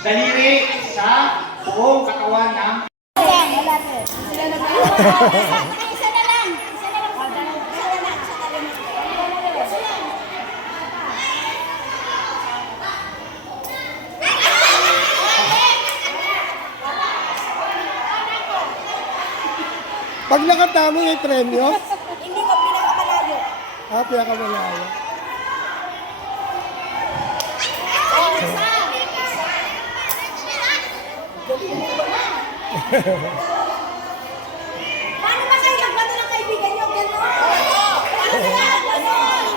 daliri sa buong katawan ng Isa na lang. Pag nakatama may premyo? Hindi ko pinakamalayo. Ah, pinakamalayo. Paano ba kayo magbato ng kaibigan nyo? Gano'n? Paano sila? Gano'n?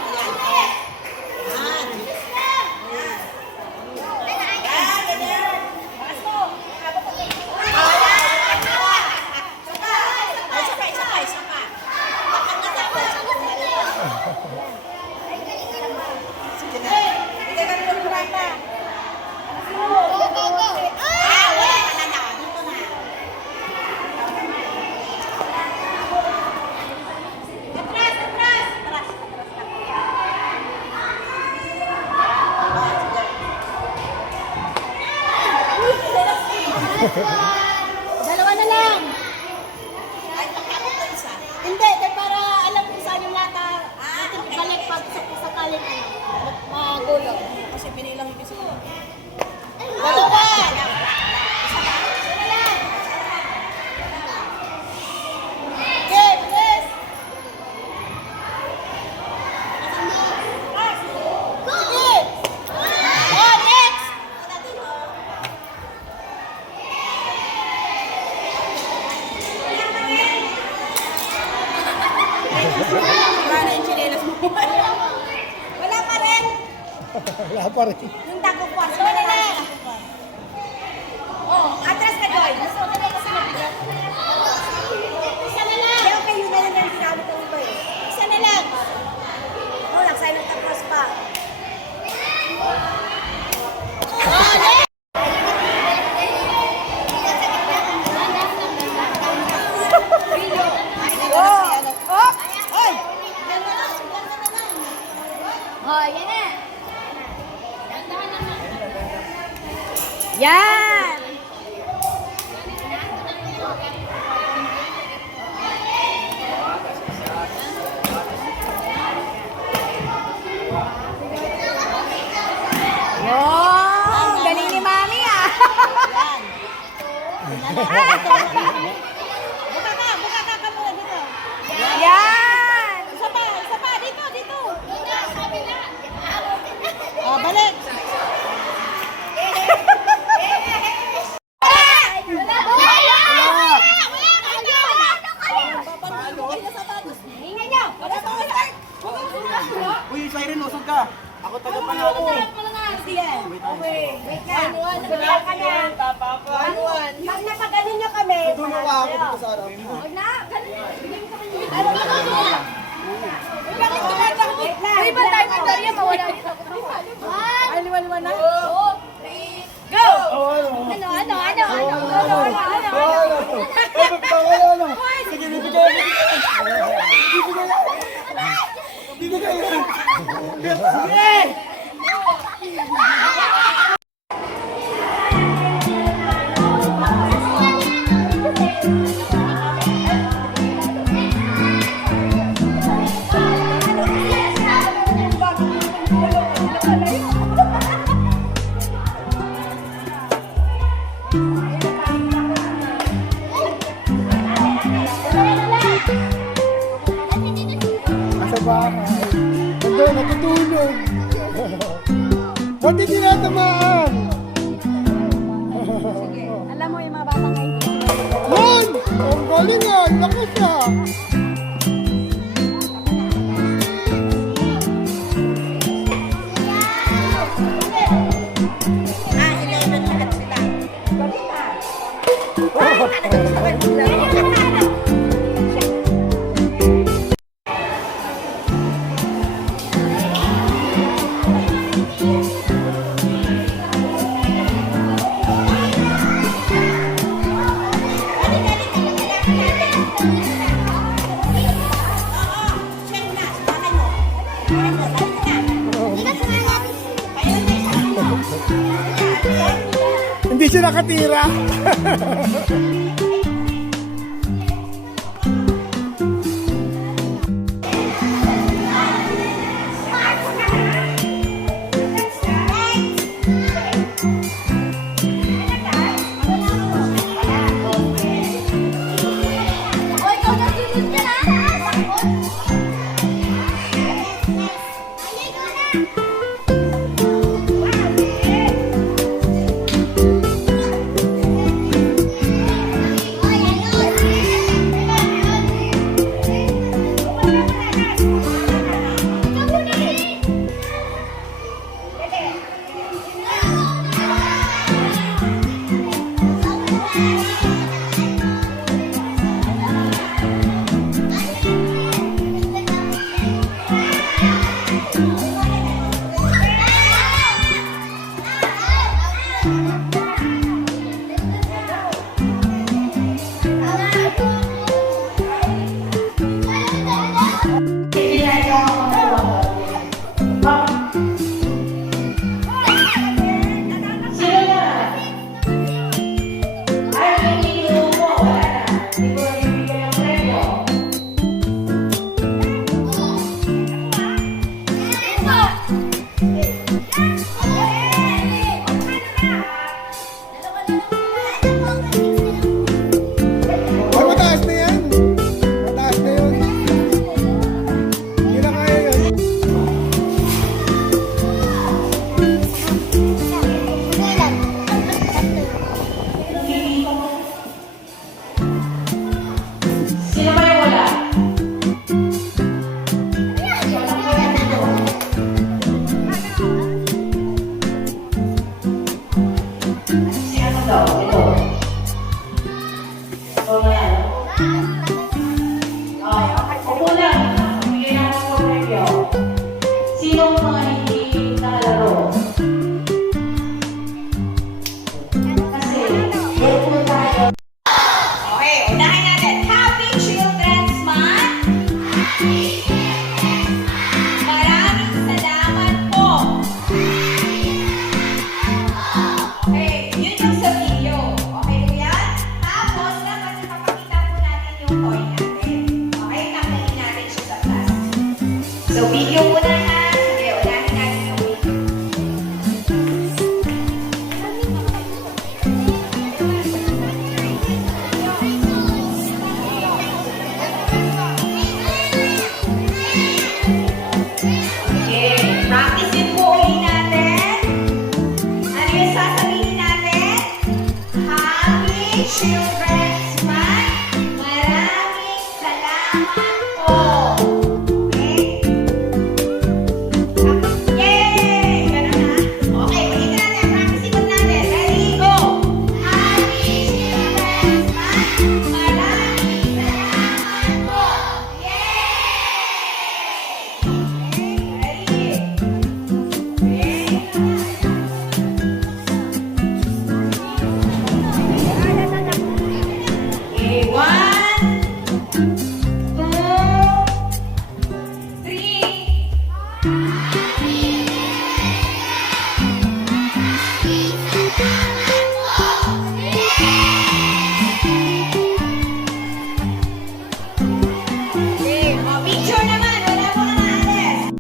Dalawa na lang. Ay, pagkakot na isa. Hindi, para alam kung saan yung lata. Balik pag sakaling magulo. Kasi binilang yung isa. Dalawa! Okay, bilis! Sige! Oh, next! Wala yung chinelas mo. Wala pa rin. Wala pa rin. Yung tago po. So, na lang. Oh, atras ka doon. Isa na lang. Kaya okay, yun na lang yung ginamit ko ito eh. Isa na lang. Oh, nag-silent atras pa. Oh, next! Oh, yan na. Yan! Wow! Galing ni Mami ah! Buka ka muna dito. Yan! Isa pa, dito. Oh, balik! Uy, Siren, usog ka. Ako taga-panalo. Wait na. Pag napaganin nyo kami, Tulungan ako dito sa harap. huwag na. Ano ba ito? Bakit tumatakbo? Uy, ba tayo ng Daria? Mawala dito. Ay, liwan na? Oo. Go! Ano? Sige, bibigyan. Bibigyan. Sige! Nasa bahay. Nandun, natutulog. Ba't hindi natamaan? Alam mo yung mga batang ngayon. Yun! Ang galing yan! Lakas siya! siya nakatira.